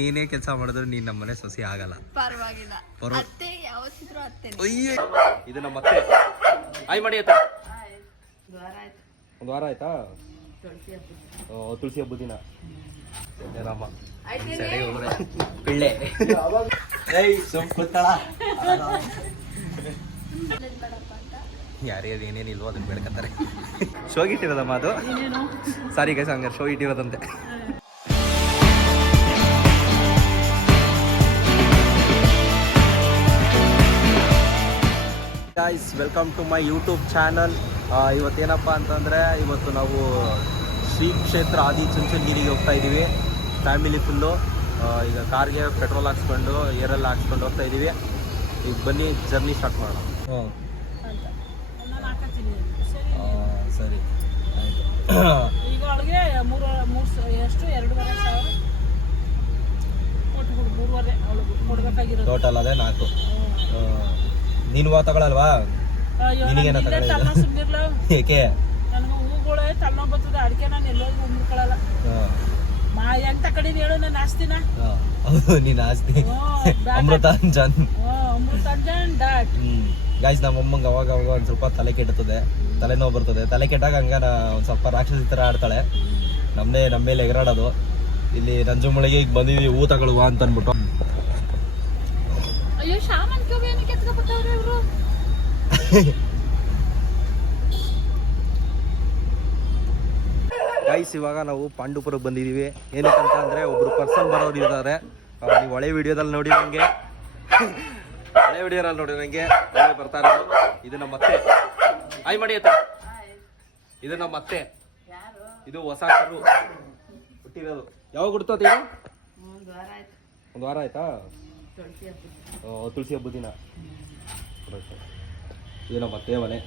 ನೀನೇ ಕೆಲಸ ಮಾಡಿದ್ರು ನೀನ್ ನಮ್ಮನೆ ಸೊಸೆ ಆಗಲ್ಲ. ಪರವಾಗಿಲ್ಲ. ಅತ್ತೆ ಯಾವತ್ತಿದ್ರು ಅತ್ತೆ. ಇದು ನಮ್ಮ ಅತ್ತೆ. ಆಯ್ ಮಾಡಿ ಆಯ್ತಾ? ಒಂದು ವಾರ ಆಯ್ತಾ? ತುಳಸಿ ಹಬ್ಬದ ದಿನ ರಾಮ ಪಿಳ್ಳೆ ಯಾರ್ಯಾರು ಏನೇನಿಲ್ವೋ ಅದನ್ನ ಬೆಳ್ಕತ್ತಾರೆ. ಶೋ ಇಟ್ಟಿರೋದಮ್ಮ ಅದು. ಸಾರಿ ಗೈಸ್, ಹಂಗಾರೆ ಶೋ ಇಟ್ಟಿರೋದಂತೆ. Guys, welcome to my YouTube channel. ಇವತ್ತೇನಪ್ಪ ಅಂತಂದರೆ, ಇವತ್ತು ನಾವು ಶ್ರೀ ಕ್ಷೇತ್ರ ಆದಿಚುಂಚನಗಿರಿಗೆ ಹೋಗ್ತಾ ಇದ್ದೀವಿ. Family full. ಈಗ ಕಾರ್ಗೆ ಪೆಟ್ರೋಲ್ ಹಾಕ್ಸ್ಕೊಂಡು ಏರೆಲ್ಲ ಹಾಕ್ಸ್ಕೊಂಡು ಹೋಗ್ತಾ ಇದ್ದೀವಿ. ಈಗ ಬನ್ನಿ ಜರ್ನಿ ಸ್ಟಾರ್ಟ್ ಮಾಡೋಣ. ಸರಿ ಈಗ ಒಳಗೆ ಎಷ್ಟು 2.5 ಸಾವಿರ ಮೂರುವರೆ ಕೊಡ್ಬೇಕಾಗಿರೋದು. ಟೋಟಲ್ ಅದೇ 4. ನೀನು ಹೂವು ತಗೊಳಲ್ವಾ? ನಿನಗೇನ ಸುಮ್ಮನಿರ್ಲ ಏಕೆ? ನನಗೆ ಹೂವುಗಳು ತಮ್ಮ ಬರ್ತದೆ, ಅದಕ್ಕೆ ನಾನು ಎಲ್ಲೋಗಿ ಮುಳ್ಕೊಳ್ಳಲ್ಲ. ಎಂತ ಕಡೆ ಹೇಳು, ನನ್ನ ಆಸ್ತಿನ. ಹೌದು, ನೀನು ಆಸ್ತಿ. ಅಮೃತಾಂಜನ್. ಅಮೃತಾಂಜನ್ ಡಾಟ್. ಗಾಯ್ಸ್, ನಮ್ಮ ಅಮ್ಮಂಗೆ ಅವಾಗ ಒಂದು ಸ್ವಲ್ಪ ತಲೆ ಕೆಟ್ಟುತ್ತದೆ, ತಲೆನೋವು ಬರ್ತದೆ. ತಲೆ ಕೆಟ್ಟಾಗ ಹಂಗ ಒಂದು ಸ್ವಲ್ಪ ರಾಕ್ಷಸಿ ಥರ ಆಡ್ತಾಳೆ. ನಮ್ಮ ಮೇಲೆ ಎಗರಾಡೋದು. ಇಲ್ಲಿ ನಂಜುಮಳಿಗೆ ಈಗ ಬಂದಿದ್ವಿ ಹೂ ತಗೊಳ್ಳುವ ಅಂತ ಅಂದ್ಬಿಟ್ಟು. ಅಯ್ಯೋ, ಶಾಮನ್ ಕವಿಯನ್ನು ಕೆತ್ಕೊಬಿಟ್ಟವ್ರೆ ಇವರು. ಗೈಸ್, ಇವಾಗ ನಾವು ಪಾಂಡುಪುರಕ್ಕೆ ಬಂದಿದ್ದೀವಿ. ಏನಕ್ಕಂತ ಅಂದರೆ, ಒಬ್ರು ಪರ್ಸನ್ ಬರೋರು ಇದ್ದಾರೆ. ನೀವು ಹಳೆ ವಿಡಿಯೋದಲ್ಲಿ ನೋಡಿದಂಗೆ ಒಳ್ಳೆ ಬರ್ತಾರೆ. ಇದು ನಮ್ಮ ಅತ್ತೆ. ಆಯ್ ಮಾಡಿ ಆಯ್ತಾ? ಇದು ನಮ್ಮ ಅತ್ತೆ. ಇದು ಹೊಸ ಕರು ಹುಟ್ಟಿರೋದು. ಯಾವಾಗ ಹುಡ್ತೋತಿ? ಒಂದು ವಾರ ಆಯ್ತಾ? ತುಳಸಿ ಹಬ್ಬದ ದಿನ. ಇದು ನಮ್ಮ ಅತ್ತೆ ಮನೆ.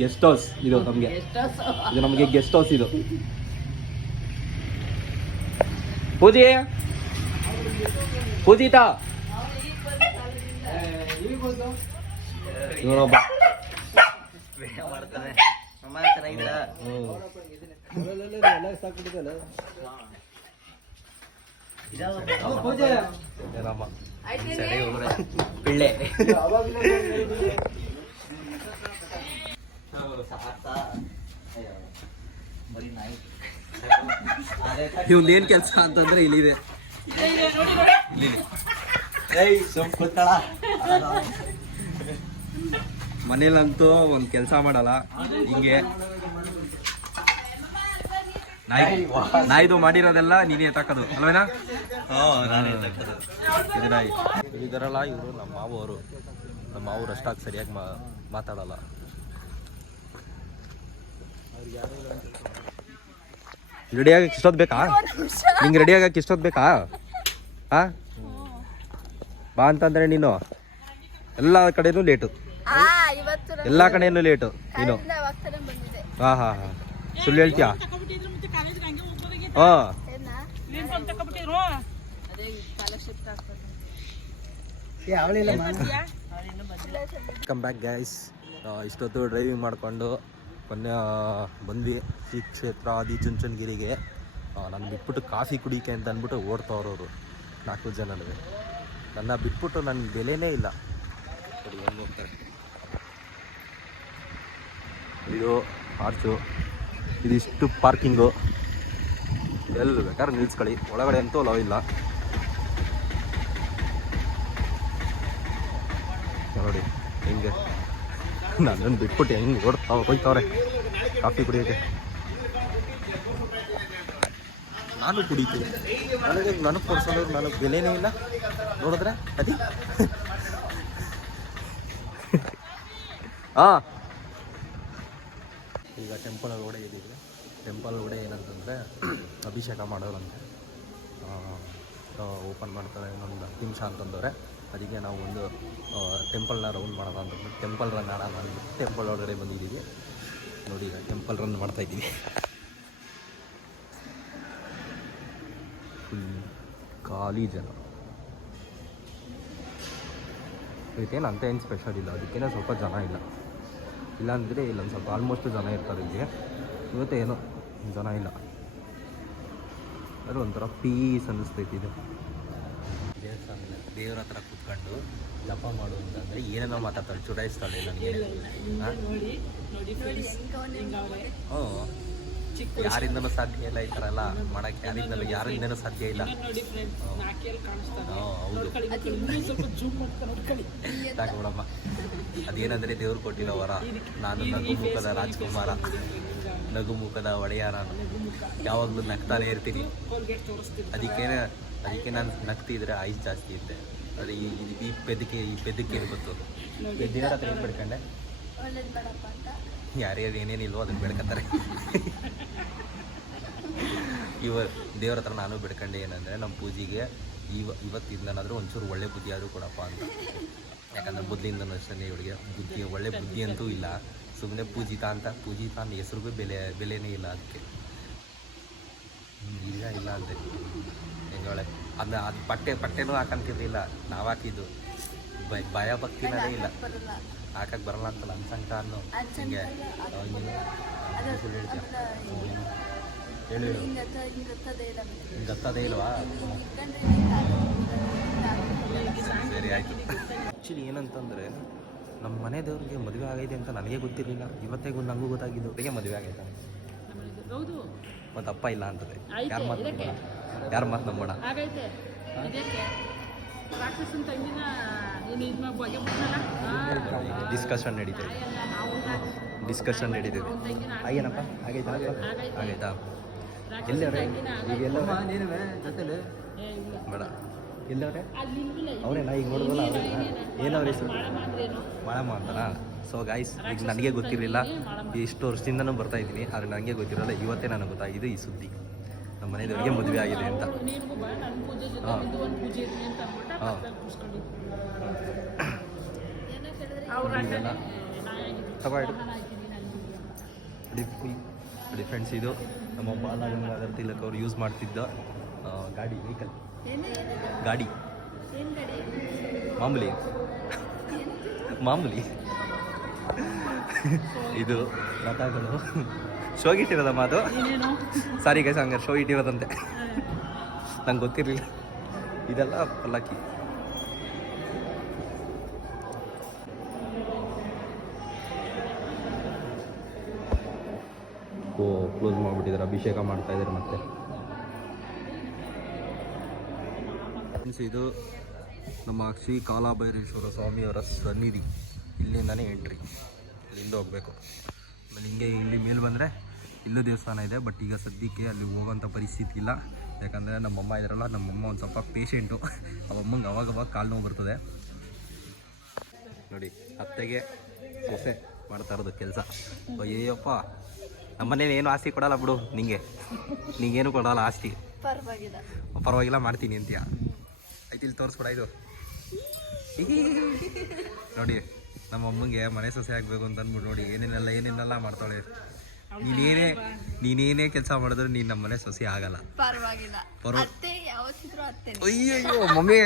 ಗೆಸ್ಟ್ ಹೌಸ್ ಇದು ನಮಗೆ. ಇದು ನಮಗೆ ಗೆಸ್ಟ್ ಹೌಸ್ ಇದು. ಪೂಜಿತಾ ಇವನೊಬ್ಬ ಪಿಳ್ಳೆ. ಇವ್ನೇನ್ ಕೆಲಸ ಅಂತಂದ್ರೆ ಇಲ್ಲಿದೆ. ಮನೇಲಂತೂ ಒಂದು ಕೆಲಸ ಮಾಡಲ್ಲ. ಹಿಂಗೆ ನಾಯಿದು ಮಾಡಿರೋದೆಲ್ಲ ನೀನೇ ಎತ್ತಾಕೋದು ಅಲ್ವೇನಾ? ಇದು ನಾಯಿ ಇದರಲ್ಲ. ಇವರು ನಮ್ಮ ಮಾವರು. ನಮ್ಮ ಮಾವರು ಅಷ್ಟಾಗಿ ಸರಿಯಾಗಿ ಮಾತಾಡಲ್ಲ. ರೆಡಿ ಆಗಕ್ಕೆ ಇಷ್ಟೊತ್ತು ಬೇಕಾ? ನಿಂಗೆ ರೆಡಿ ಆಗಕ್ಕೆ ಇಷ್ಟೊತ್ತು ಬೇಕಾ? ಹಾ, ಬಾ ಅಂತಂದ್ರೆ ನೀನು ಎಲ್ಲ ಕಡೆನೂ ಲೇಟು. ಎಲ್ಲ ಕಡೆನೂ ಲೇಟು ನೀನು. ಹಾ ಹಾ ಹಾ, ಸುಳ್ಳು ಹೇಳ್ತೀಯಾ? ಹಾಂ, ಕಮ್ ಬ್ಯಾಕ್ ಗೈಸ್. ಇಷ್ಟೊತ್ತು ಡ್ರೈವಿಂಗ್ ಮಾಡಿಕೊಂಡು ಬಂದ್ವಿ ಶ್ರೀ ಕ್ಷೇತ್ರ ಆದಿಚುಂಚನಗಿರಿಗೆ. ನಾನು ಬಿಟ್ಬಿಟ್ಟು ಕಾಫಿ ಕುಡಿಕೆ ಅಂತ ಅಂದ್ಬಿಟ್ಟು ಓಡ್ತಾವ್ರವರು 4 ಜನವೇ. ನನ್ನ ಬಿಟ್ಬಿಟ್ಟು ನನ್ನ ಬೆಲೆನೇ ಇಲ್ಲ. ಹೆಂಗೆ ಹೋಗ್ತಾರೆ. ಇದು ಆರ್ಚು, ಇದಿಷ್ಟು ಪಾರ್ಕಿಂಗು. ಎಲ್ಲಿ ಬೇಕಾದ್ರೆ ನಿಲ್ಸ್ಕೊಳ್ಳಿ. ಒಳಗಡೆ ಅಂತೂ ಲವ್ ಇಲ್ಲ ನೋಡಿ. ಹೆಂಗೆ ನನ್ನನ್ನು ಬಿಟ್ಬಿಟ್ಟು ಹೆಂಗೆ ಹೋಯ್ತವ್ರೆ ಕಾಫಿ ಕುಡಿಯೋಕ್ಕೆ. ನಾನು ಕುಡಿತೀನಿ. ನನಗೆ ಕೊಡ್ಸೋರು ನನಗೆ ಬೆಲೆನೇ ಇಲ್ಲ. ನೋಡಿದ್ರೆ ಅದಿ ಹಾಂ. ಈಗ ಟೆಂಪಲ್ ಒಳಗಡೆ ಇದ್ದೀವಿ. ಟೆಂಪಲ್ ಒಳಗಡೆ ಏನಂತಂದರೆ ಅಭಿಷೇಕ ಮಾಡೋರಂತೆ. ಓಪನ್ ಮಾಡ್ತಾರೆ ಇನ್ನೊಂದು 10 ನಿಮಿಷ ಅಂತಂದವ್ರೆ. ಅದಕ್ಕೆ ನಾವು ಒಂದು ಟೆಂಪಲ್ನ ರೌಂಡ್ ಮಾಡೋಣ ಅಂತಂದ್ರೆ ಟೆಂಪಲ್ ರನ್ ಆಡೋಣ ಅಂದ್ಬಿಟ್ಟು ಟೆಂಪಲ್ ಒಳಗಡೆ ಬಂದಿದ್ದೀವಿ. ನೋಡಿ, ಈಗ ಟೆಂಪಲ್ ರನ್ ಮಾಡ್ತಾಯಿದ್ದೀವಿ. ಫುಲ್ ಖಾಲಿ ಜನ. ಇದಕ್ಕೇನು ಅಂತ ಏನು ಸ್ಪೆಷಲ್ ಇಲ್ಲ, ಅದಕ್ಕೇನೆ ಸ್ವಲ್ಪ ಜನ ಇಲ್ಲ. ಇಲ್ಲಾಂದರೆ ಇಲ್ಲೊಂದು ಸ್ವಲ್ಪ ಆಲ್ಮೋಸ್ಟ್ ಜನ ಇರ್ತಾರೆ ಇಲ್ಲಿ. ಇವತ್ತೇನೋ ಜನ ಇಲ್ಲ. ಅದು ಒಂಥರ ಪೀಸ್ ಅನ್ನಿಸ್ತೈತಿ ಇದು. ದೇವ್ರ ಹತ್ರ ಕೂತ್ಕೊಂಡು ಜಪ ಮಾಡು ಅಂತಂದರೆ ಏನೇನೋ ಮಾತಾಡ್ತಾಳೆ, ಚುಡಾಯಿಸ್ತಾಳೆ ನನಗೆ. ನೋಡಿ ನೋಡಿ ಫ್ರೆಂಡ್ಸ್ ಹೆಂಗವನೆ ಹ್ಞೂ, ಚಿಕ್ಕ ಯಾರಿಂದನೂ ಸಾಧ್ಯ ಇಲ್ಲ ಈ ಥರ ಎಲ್ಲ ಮಾಡೋಕ್ಕೆ, ಯಾರಿಂದನೂ ಸಾಧ್ಯ ಇಲ್ಲ. ನೋಡಿ ಫ್ರೆಂಡ್ಸ್ ನಾಕಿಯಲ್ಲಿ ಕಾಣಿಸ್ತಾನೆ. ಹ್ಞೂ ಹೌದು, ನೋಡ್ಕೊಳ್ಳಿ ಇನ್ನೂ ಸ್ವಲ್ಪ ಜೂಮ್ ಮಾಡ್ಕೊಂಡು ನೋಡ್ಕೊಳ್ಳಿ. ಸಾಕುಬಿಡಮ್ಮ. ಅದೇನಂದರೆ ದೇವ್ರು ಕೊಟ್ಟಿರೋ ವರ. ನಾನು ನಗು ಮುಖದ ರಾಜ್ಕುಮಾರ, ನಗು ಮುಖದ ಒಡೆಯ. ನಾನು ಯಾವಾಗಲೂ ನಗ್ತಾನೆ ಇರ್ತೀನಿ. ಕೋಲ್ಗೇಟ್ ತೋರಿಸ್ತೀನಿ. ಅದಕ್ಕೆ ನಾನು ನಗ್ತಿದ್ರೆ ಆಯುಸ್ ಜಾಸ್ತಿ ಇರುತ್ತೆ. ಅದು ಈ ಪೆದಕ್ಕೆ ಏನು ಗೊತ್ತು. ದೇವ್ರ ಹತ್ರ ಏನು ಬೇಡ್ಕೊಂಡೆ? ಒಳ್ಳೇದು ಬೇಡಪ್ಪ ಅಂತ. ಯಾರ್ಯಾರು ಏನೇನಿಲ್ವೋ ಅದನ್ನು ಬೇಡ್ಕೊತಾರೆ. ದೇವ್ರ ಹತ್ರ ನಾನು ಬೇಡ್ಕೊಂಡೆ ಏನಂದರೆ ನಮ್ಮ ಪೂಜೆಗೆ ಇವತ್ತಿಂದನಾದರೂ ಒಂಚೂರು ಒಳ್ಳೆ ಬುದ್ಧಿ ಆದರೂ ಕೊಡಪ್ಪ ಅಂತ. ಯಾಕಂದರೆ ಮೊದಲಿಂದನೂ ಅಷ್ಟೇ ಇವಳಿಗೆ ಒಳ್ಳೆ ಬುದ್ಧಿ ಅಂತೂ ಇಲ್ಲ. ಸುಮ್ಮನೆ ಪೂಜಿತಾ ಅಂತ ಹೆಸ್ರಿಗೂ ಬೆಲೆನೇ ಇಲ್ಲ ಅದಕ್ಕೆ. ಇಲ್ಲ ಅಂತೆ ಹೆಂಗವಳೆ. ಅದು ಪಟ್ಟೆನೂ ಹಾಕಂತಿರ್ಲಿಲ್ಲ, ನಾವು ಹಾಕಿದ್ದು. ಭಯ ಭಕ್ತಿನೇ ಇಲ್ಲ, ಬರಲ್ಲ ಹಾಕಕ್ಕೆ ಬರಲ್ಲ ಅಂತಲ್ಲ ಅನ್ಸಂಕ ಅನ್ನೋ ಹಿಂಗೆ ಸುಳ್ಳು ಹೇಳ್ತೀಯ. ಹೇಳು ಹಿಂಗೆ ಗೊತ್ತದೇ ಇಲ್ವಾ? ಸರಿ ಆಯಿತು. ಆ್ಯಕ್ಚುಲಿ ಏನಂತಂದರೆ ನಮ್ಮ ಮನೆ ದೇವ್ರಿಗೆ ಮದುವೆ ಆಗೈತೆ ಅಂತ ನನಗೆ ಗೊತ್ತಿರಲಿಲ್ಲ. ಇವತ್ತೇ ನನಗೂ ಗೊತ್ತಾಗಿದ್ದು. ಹೇಗೆ ಮದುವೆ ಆಗೈತೆ ಹೌದು, ಮತ್ತು ಅಪ್ಪ ಇಲ್ಲ ಅಂತದೆ. ಆಯ್ತು, ಯಾರು ಮಾತು ಇದಕ್ಕೆ? ನಂಬೋಣ? ಯಾರು ಮಾತು ನಂಬೋಣ? ಹಾಗೈತೆ ಇದಕ್ಕೆ ರಾಕ್ಷಸನ್ ತಂಗಿನ ನೀನು ಇದು ಬಗ್ಗೆ ಬಿಟ್ನಲ್ಲ, ಡಿಸ್ಕಷನ್ ನಡೀತದೆ. ಡಿಸ್ಕಷನ್ ನಡೀತಿದೆ. ಆಗೇನಪ್ಪ? ಆಗೈತನಪ್ಪ? ಆಗೈತಾ? ಎಲ್ಲವ್ರೆ ಈಗ? ಎಲ್ಲವ್ರೆ ಬೇಡ, ಎಲ್ಲವ್ರೆ ಅವರೇನಾ ಈಗ ನೋಡಿದ್ವಲ್ಲ? ಅವ್ರೇನಾ? ಏನವ್ರ ಹೆಸರು? ಮಾಳಮ್ಮ ಅಂತನಾ? ಸೊ ಗಾಯ್ಸ್, ಈಗ ನನಗೆ ಗೊತ್ತಿರಲಿಲ್ಲ. ಇಷ್ಟು ವರ್ಷದಿಂದನೂ ಬರ್ತಾಯಿದ್ದೀನಿ, ಆದರೆ ನನಗೆ ಗೊತ್ತಿರಲ್ಲ. ಇವತ್ತೇ ನನಗೆ ಗೊತ್ತಾಗಿದೆ ಈ ಸುದ್ದಿ, ನಮ್ಮ ಮನೆಯವ್ರಿಗೆ ಮದುವೆ ಆಗಿದೆ ಅಂತ. ಹಾಂ ಹಾಂ, ತಗೊಳ್ಳಿ ನೋಡಿ ಫ್ರೆಂಡ್ಸ್, ಇದು ನಮ್ಮ ಬಾಲಗಂಗಾಧರ ತಿಲಕ್ ಅವರು ಯೂಸ್ ಮಾಡ್ತಿದ್ದ ಗಾಡಿ, ವೆಹಿಕಲ್, ಗಾಡಿ ಮಾಮೂಲಿ ಇದು ರಥಗಳು ಶೋ ಇಟ್ಟಿರೋದಮ್ಮ ಅದು. ಸಾರಿ ಗೈಸ್, ಹಂಗಾರೆ ಶೋ ಇಟ್ಟಿರೋದಂತೆ, ನಂಗೆ ಗೊತ್ತಿರಲಿಲ್ಲ. ಇದೆಲ್ಲ ಪಲ್ಲಕ್ಕಿ. ಕ್ಲೋಸ್ ಮಾಡಿಬಿಟ್ಟಿದ್ದಾರೆ, ಅಭಿಷೇಕ ಮಾಡ್ತಾ ಇದ್ದಾರೆ ಮತ್ತೆ. ಇದು ನಮ್ಮ ಶ್ರೀ ಕಾಲಭೈರೇಶ್ವರ ಸ್ವಾಮಿಯವರ ಸನ್ನಿಧಿ. ಇಲ್ಲಿಂದನೇ ಎಂಟ್ರಿ, ಇಲ್ಲಿಂದ ಹೋಗಬೇಕು. ಆಮೇಲೆ ಹಿಂಗೆ ಇಲ್ಲಿ ಮೇಲೆ ಬಂದರೆ ಇಲ್ಲೂ ದೇವಸ್ಥಾನ ಇದೆ. ಬಟ್ ಈಗ ಸದ್ಯಕ್ಕೆ ಅಲ್ಲಿ ಹೋಗೋಂಥ ಪರಿಸ್ಥಿತಿ ಇಲ್ಲ, ಯಾಕಂದರೆ ನಮ್ಮಮ್ಮ ಇದ್ರಲ್ಲ, ನಮ್ಮಮ್ಮ ಒಂದು ಸ್ವಲ್ಪ ಪೇಷೆಂಟು. ಅವಮ್ಮಂಗೆ ಅವಾಗವಾಗ ಕಾಲು ನೋವು ಬರ್ತದೆ. ನೋಡಿ ಅತ್ತೆಗೆ ಸೊಸೆ ಮಾಡ್ತಾ ಇರೋದು ಕೆಲಸ. ಅಯ್ಯಪ್ಪ, ನಮ್ಮನೇಲಿ ಏನು ಆಸ್ತಿ ಕೊಡಲ್ಲ ಬಿಡು, ನಿಂಗೇನು ಕೊಡಲ್ಲ ಆಸ್ತಿ. ಪರವಾಗಿಲ್ಲ ಮಾಡ್ತೀನಿ ಅಂತೀಯ. ಆಯ್ತು, ಇಲ್ಲಿ ತೋರಿಸ್ಬಿಡ. ಇದು ನೋಡಿ ನಮ್ಮ ಅಮ್ಮಂಗೆ ಮನೆ ಸೊಸೆ ಆಗಬೇಕು ಅಂತ ಅಂದ್ಬಿಟ್ಟು ನೋಡಿ ಏನೇನೆಲ್ಲ ಮಾಡ್ತಾಳೆ. ನೀನೇನೇ ಕೆಲಸ ಮಾಡಿದ್ರು ನೀನು ನಮ್ಮ ಮನೆ ಸೊಸೆ ಆಗಲ್ಲ. ಅಯ್ಯಯ್ಯೋ ಮಮ್ಮಿ,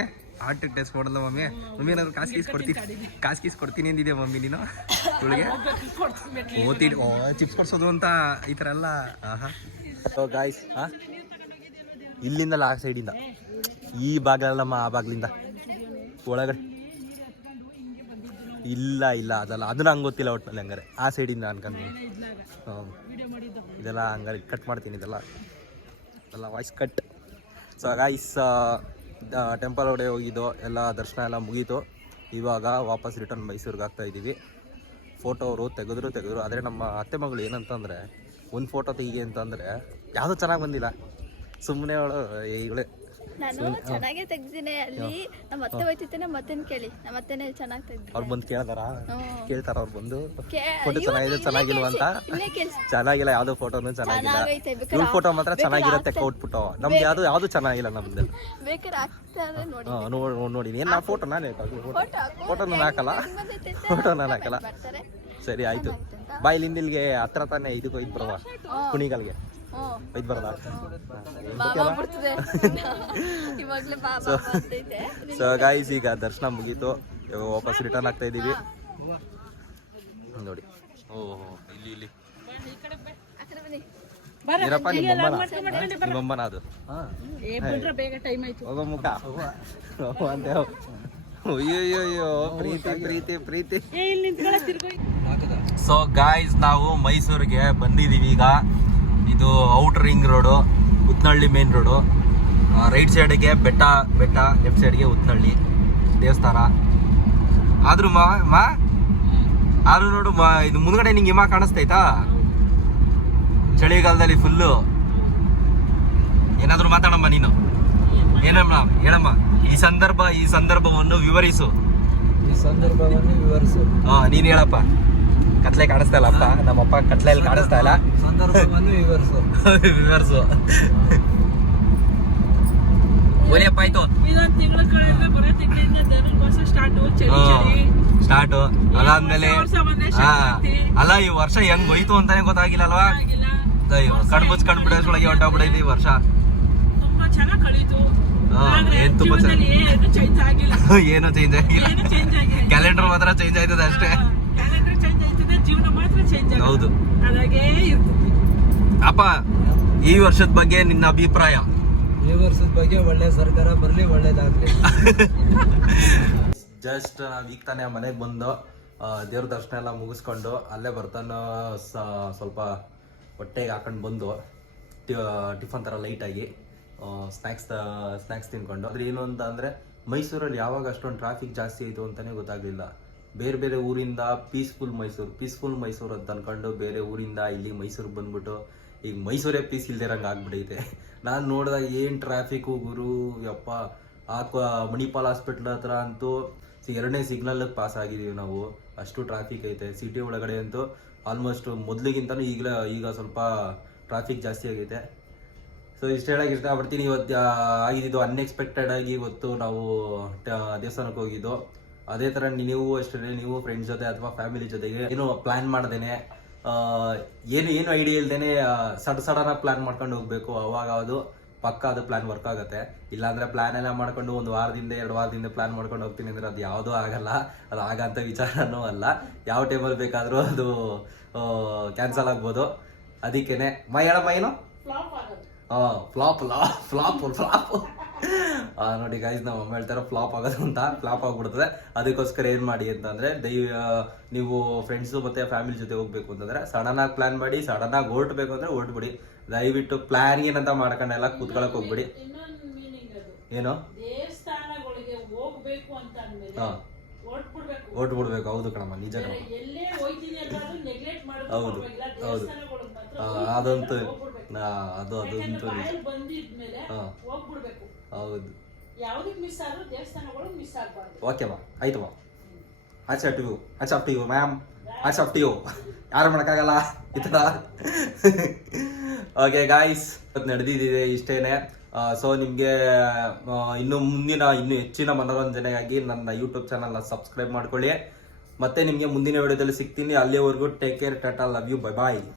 ಹಾರ್ಟ್ ಟೆಸ್ಟ್ ಮಾಡಲ್ಲ ಮಮ್ಮಿ. ಏನಾದ್ರು ಕಾಸು ಗೀಸ್ ಕೊಡ್ತೀನಿ ಅಂದಿದೆ ಮಮ್ಮಿ ನೀನು ಇವಳಿಗೆ. ಚಿಪ್ಸ್ ಕೊಡ್ಸೋದು ಅಂತ ಈ ಥರ ಎಲ್ಲ. ಗಾಯ್ಸ್, ಇಲ್ಲಿಂದಲ್ಲ, ಆ ಸೈಡಿಂದ, ಈ ಬಾಗಿಲಲ್ಲಮ್ಮ, ಆ ಬಾಗಿಲಿಂದ ಒಳಗಡೆ ಇಲ್ಲ ಅದಲ್ಲ, ಅದು ನಂಗೆ ಗೊತ್ತಿಲ್ಲ ಒಟ್ಟಿನಲ್ಲಿ. ಹಂಗಾರೆ ಆ ಸೈಡಿಂದ ಅನ್ಕೊಂಡು ಇದೆಲ್ಲ ಹಂಗಾರೆ ಕಟ್ ಮಾಡ್ತೀನಿ. ಇದೆಲ್ಲ voice cut. So guys, temple ಒಳಗಡೆ ಹೋಗಿದ್ದು ಎಲ್ಲ ದರ್ಶನ ಎಲ್ಲ ಮುಗೀತು. ಇವಾಗ ವಾಪಸ್ ರಿಟರ್ನ್ ಮೈಸೂರಿಗೆ ಆಗ್ತಾಯಿದ್ದೀವಿ. ಫೋಟೋ ಅವರು ತೆಗೆದ್ರು. ಆದರೆ ನಮ್ಮ ಅತ್ತೆ ಮಗಳು ಏನಂತಂದರೆ, ಒಂದು ಫೋಟೋ ತೆಗಿ ಅಂತಂದರೆ ಯಾವುದೂ ಚೆನ್ನಾಗಿ ಬಂದಿಲ್ಲ. ಸುಮ್ಮನೆ ಅವಳು ಈಗಲೇ ನಾನು ಚೆನ್ನಾಗೇ ತೆಗ್ದಿನಿ. ಅಲ್ಲಿ ನಮ್ಮ ಅತ್ತೆ ಹೋಯ್ತಿದ್ದೆ, ನಮ್ಮ ಅತ್ತೆನ ಕೇಳಿ, ನಮ್ಮ ಅತ್ತೆನೇ ಚೆನ್ನಾಗಿ ತೆಗ್ದು. ಅವ್ರು ಬಂದು ಕೇಳ್ತಾರ ಅವ್ರು ಬಂದು ಫೋಟೋ ಚೆನ್ನಾಗಿದೆ ಚೆನ್ನಾಗಿಲ್ವ ಅಂತ. ಚೆನ್ನಾಗಿಲ್ಲ, ಯಾವುದೋ ಫೋಟೋನು ಚೆನ್ನಾಗಿಲ್ಲ. ಇವ್ರ ಫೋಟೋ ಮಾತ್ರ ಚೆನ್ನಾಗಿರುತ್ತೆ ಕೊಟ್ಬಿಟ್ಟು. ನಮ್ದು ಯಾವುದು ಚೆನ್ನಾಗಿಲ್ಲ ನಮ್ದು. ಬೇಕಾದ್ರೆ ನೋಡಿ ಏನು ಫೋಟೋ ನಾನೇ ಫೋಟೋ ನಾನು ಹಾಕಲ್ಲ. ಸರಿ ಆಯ್ತು, ಬಾಯ್ ಇಲ್ಲಿಂದಿಲ್ಗೆ ಹತ್ರ ತಾನೇ ಇದಕ್ಕೆ ಒಯ್ದು ಬರುವ, ಕುಣಿಗಲ್ಗೆ ಒಯ್ದು ಬರೋದ. ಸೊ ಗಾಯ್ಸ್, ಈಗ ದರ್ಶನ ಮುಗೀತು, ಇವಾಗ ವಾಪಸ್ ರಿಟರ್ನ್ ಆಗ್ತಾ ಇದ್ದೀವಿ. ನೋಡಿ, ಓಹೋ, ಇಲ್ಲಿ ಇರಪ್ಪ ನಿಮ್ಮಮ್ಮನ ಅದು ಏ ಬಿಡ್ರ ಬೇಗ ಟೈಮ್ ಆಯ್ತು. ಹೋಗೋ ಮುಖ ಅಂತೇವ್ ಅಯ್ಯೋ ಪ್ರೀತಿ ಪ್ರೀತಿ ಪ್ರೀತಿ. ಏ ಇಲ್ಲಿ ನಿಂತ್ಕೊಳ್ಳ ತಿರ್ಗೋಯ್. ಸೊ ಗಾಯ್ಸ್ ನಾವು ಮೈಸೂರಿಗೆ ಬಂದಿದ್ದೀವಿ ಈಗ. ಇದು outer ring road, Uthanahalli main road. Right ಸೈಡ್ಗೆ ಬೆಟ್ಟ, ಲೆಫ್ಟ್ ಸೈಡ್ಗೆ ಉತ್ನಳ್ಳಿ ದೇವಸ್ಥಾನ. ಆದ್ರೂ ಆದ್ರೂ ನೋಡು ಇದು ಮುಂದ್ಗಡೆ ನಿಂಗೆ ಹಿಮ ಕಾಣಿಸ್ತೈತಾ? ಚಳಿಗಾಲದಲ್ಲಿ ಫುಲ್ಲು. ಏನಾದ್ರು ಮಾತಾಡಮ್ಮ ನೀನು, ಏನಮ್ಮ ಹೇಳಮ್ಮ. ಈ ಸಂದರ್ಭವನ್ನು ವಿವರಿಸು. ನೀನ್ ಹೇಳಪ್ಪ. ಕತ್ಲೆ ಕಾಣಿಸ್ತಾ ಇಲ್ಲ ಅಪ್ಪ, ನಮ್ಮಪ್ಪ ಕತ್ಲೆಯಲ್ಲಿ ಕಾಣಿಸ್ತಾ ಇಲ್ಲ. ಸಂದರ್ಭವನ್ನು ವಿವರಿಸು. ಒಲಿಯಪ್ಪ ಆಯ್ತು. ಇದೊಂದು ತಿಂಗಳ ಕಳೆದ್ರೆ ಬರೋ ತಿಂಗಳಿಂದ ಧನುರ್ ಮಾಸ ಸ್ಟಾರ್ಟ್. ಅದಾದ್ಮೇಲೆ ಅಲ್ಲ ಈ ವರ್ಷ ಹೆಂಗ್ ಹೋಯ್ತು ಅಂತಾನೆ ಗೊತ್ತಾಗಿಲ್ಲಲ್ವಾ? ಕಣ್ಬಿಡೋದ್ರೊಳಗೆ ಹೊಂಟೋಗ್ಬಿಡೈತಿ ಈ ವರ್ಷ. ತುಂಬಾ ಚೆನ್ನಾಗಿ ಕಳೀತು. ತುಂಬಾ ಚೆನ್ನಾಗಿ ಏನು ಚೇಂಜ್ ಆಗಿಲ್ಲ. ಕ್ಯಾಲೆಂಡರ್ ಮಾತ್ರ ಚೇಂಜ್ ಆಯ್ತದೆ ಅಷ್ಟೇ. ಕ್ಯಾಲೆಂಡರ್ ಚೇಂಜ್ ಆಯ್ತದೆ, ಜೀವನ ಮಾತ್ರ ಚೇಂಜ್ ಆಗಿದೆ. ಹೌದು. ಹಾಗೆ ಇರ್ತದೆ. ಅಪ್ಪ, ಈ ವರ್ಷದ ಬಗ್ಗೆ ನಿನ್ನ ಅಭಿಪ್ರಾಯ? ಈ ವರ್ಷದ ಬಗ್ಗೆ ಒಳ್ಳೆ ಸರ್ಕಾರ ಬರ್ಲಿ, ಒಳ್ಳೇದಾಗ್ಲಿ. ಜಸ್ಟ್ ಈಗ ತಾನೇ ಮನೆಗೆ ಬಂದು ದೇವ್ರ ದರ್ಶನ ಎಲ್ಲ ಮುಗಿಸ್ಕೊಂಡು ಅಲ್ಲೇ ಬರ್ತಾನೆ ಸ್ವಲ್ಪ ಹೊಟ್ಟೆಗೆ ಹಾಕೊಂಡು ಬಂದು ಟಿಫನ್ ಥರ ಲೈಟಾಗಿ ಸ್ನ್ಯಾಕ್ಸ್ ತಿನ್ಕೊಂಡು. ಅದ್ರ ಏನು ಅಂತ ಅಂದರೆ ಮೈಸೂರಲ್ಲಿ ಯಾವಾಗ ಅಷ್ಟೊಂದು ಟ್ರಾಫಿಕ್ ಜಾಸ್ತಿ ಆಯಿತು ಅಂತಲೇ ಗೊತ್ತಾಗಲಿಲ್ಲ. ಬೇರೆ ಊರಿಂದ ಪೀಸ್ಫುಲ್ ಮೈಸೂರು ಅಂತ ಅಂದ್ಕೊಂಡು ಬೇರೆ ಊರಿಂದ ಇಲ್ಲಿ ಮೈಸೂರಿಗೆ ಬಂದ್ಬಿಟ್ಟು ಈಗ ಮೈಸೂರೇ ಪೀಸ್ ಇಲ್ದಿರಂಗೆ ಆಗ್ಬಿಟ್ಟೈತೆ. ನಾನು ನೋಡಿದಾಗ ಏನು ಟ್ರಾಫಿಕ್ಕು ಗುರು ಯಪ್ಪ. ಮಣಿಪಾಲ್ ಹಾಸ್ಪಿಟ್ಲ್ ಹತ್ರ ಅಂತೂ 2ನೇ ಸಿಗ್ನಲ್ಗೆ ಪಾಸ್ ಆಗಿದ್ದೀವಿ ನಾವು, ಅಷ್ಟು ಟ್ರಾಫಿಕ್ ಐತೆ. ಸಿಟಿ ಒಳಗಡೆ ಅಂತೂ ಆಲ್ಮೋಸ್ಟ್ ಮೊದಲಿಗಿಂತನೂ ಈಗ ಸ್ವಲ್ಪ ಟ್ರಾಫಿಕ್ ಜಾಸ್ತಿ ಆಗೈತೆ. ಸೊ ಇಷ್ಟು ಹೇಳಕ್ಕೆ ಇಷ್ಟಪಡ್ತೀನಿ. ಇವತ್ತು ಆಗಿದ್ದು ಅನ್ಎಕ್ಸ್ಪೆಕ್ಟೆಡ್ ಆಗಿ ಇವತ್ತು ನಾವು ದೇವಸ್ಥಾನಕ್ಕೆ ಹೋಗಿದ್ದು. ಅದೇ ಥರ ನೀವು ಅಷ್ಟೇ, ನೀವು ಫ್ರೆಂಡ್ಸ್ ಜೊತೆ ಅಥವಾ ಫ್ಯಾಮಿಲಿ ಜೊತೆಗೆ ಏನು ಪ್ಲ್ಯಾನ್ ಮಾಡ್ದೇನೆ, ಏನು ಐಡಿಯಾ ಇಲ್ದೇನೆ ಸಡನ್ನಾಗಿ ಪ್ಲ್ಯಾನ್ ಮಾಡ್ಕೊಂಡು ಹೋಗ್ಬೇಕು. ಅವಾಗ ಅದು ಪಕ್ಕ ಅದು ಪ್ಲ್ಯಾನ್ ವರ್ಕ್ ಆಗುತ್ತೆ. ಇಲ್ಲಾಂದರೆ ಪ್ಲ್ಯಾನ್ ಎಲ್ಲ ಮಾಡ್ಕೊಂಡು 1 ವಾರದಿಂದ 2 ವಾರದಿಂದ ಪ್ಲ್ಯಾನ್ ಮಾಡ್ಕೊಂಡು ಹೋಗ್ತೀನಿ ಅಂದರೆ ಅದು ಯಾವುದೂ ಆಗಲ್ಲ. ಅದು ಆಗಂತ ವಿಚಾರನೂ ಅಲ್ಲ. ಯಾವ ಟೈಮಲ್ಲಿ ಬೇಕಾದರೂ ಅದು ಕ್ಯಾನ್ಸಲ್ ಆಗ್ಬೋದು. ಅದಕ್ಕೇನೆ ಹೇಳಮ್ಮ ಏನು ಫ್ಲಾಪ್ ನೋಡಿ ಗೈಸ್, ನಮ್ಮ ಅಮ್ಮ ಹೇಳ್ತಾರೆ ಫ್ಲಾಪ್ ಆಗೋದು ಅಂತ. ಫ್ಲಾಪ್ ಆಗ್ಬಿಡ್ತದೆ. ಅದಕ್ಕೋಸ್ಕರ ಏನು ಮಾಡಿ ಅಂತಂದರೆ ನೀವು ಫ್ರೆಂಡ್ಸು ಮತ್ತು ಫ್ಯಾಮಿಲಿ ಜೊತೆ ಹೋಗ್ಬೇಕು ಅಂತಂದರೆ ಸಡನ್ನಾಗಿ ಪ್ಲ್ಯಾನ್ ಮಾಡಿ, ಸಡನ್ನಾಗಿ ಹೊರಟಬೇಕು ಅಂದರೆ ಹೊರಟ್ಬಿಡಿ. ದಯವಿಟ್ಟು ಪ್ಲ್ಯಾನ್ ಏನಂತ ಮಾಡ್ಕೊಂಡೆಲ್ಲ ಕೂತ್ಕೊಳಕ್ಕೆ ಹೋಗ್ಬಿಡಿ. ಏನು ದೇವಸ್ಥಾನಗಳಿಗೆ ಹೋಗ್ಬೇಕು ಅಂತ ಅಂದ್ಮೇಲೆ ಹೊರಟ್ಬಿಡ್ಬೇಕು. ಹೌದು ಕಣಮ್ಮ, ನಿಜ ಕಣಮ್ಮ. ಹೌದು ಅದಂತೂ ಅದಂತೂ ಹೌದು. ಓಕೆಮ್ಮ, ಆಯ್ತಮ್ಮ. ಅಚ್ಚ ಮ್ಯಾಮ್, ಯಾರು ಮಾಡೋಕ್ಕಾಗಲ್ಲ ಈ ಥರ. ಓಕೆ ಗಾಯ್ಸ್, ಇವತ್ತು ನಡೆದಿದೆ ಇಷ್ಟೇನೆ. ಸೊ ನಿಮಗೆ ಇನ್ನು ಹೆಚ್ಚಿನ ಮನೋರಂಜನೆಗಾಗಿ ನನ್ನ ಯೂಟ್ಯೂಬ್ ಚಾನಲ್ನ ಸಬ್ಸ್ಕ್ರೈಬ್ ಮಾಡ್ಕೊಳ್ಳಿ. ಮತ್ತೆ ನಿಮಗೆ ಮುಂದಿನ ವಿಡಿಯೋದಲ್ಲಿ ಸಿಗ್ತೀನಿ. ಅಲ್ಲಿವರೆಗೂ take care, tata, love you, bye bye.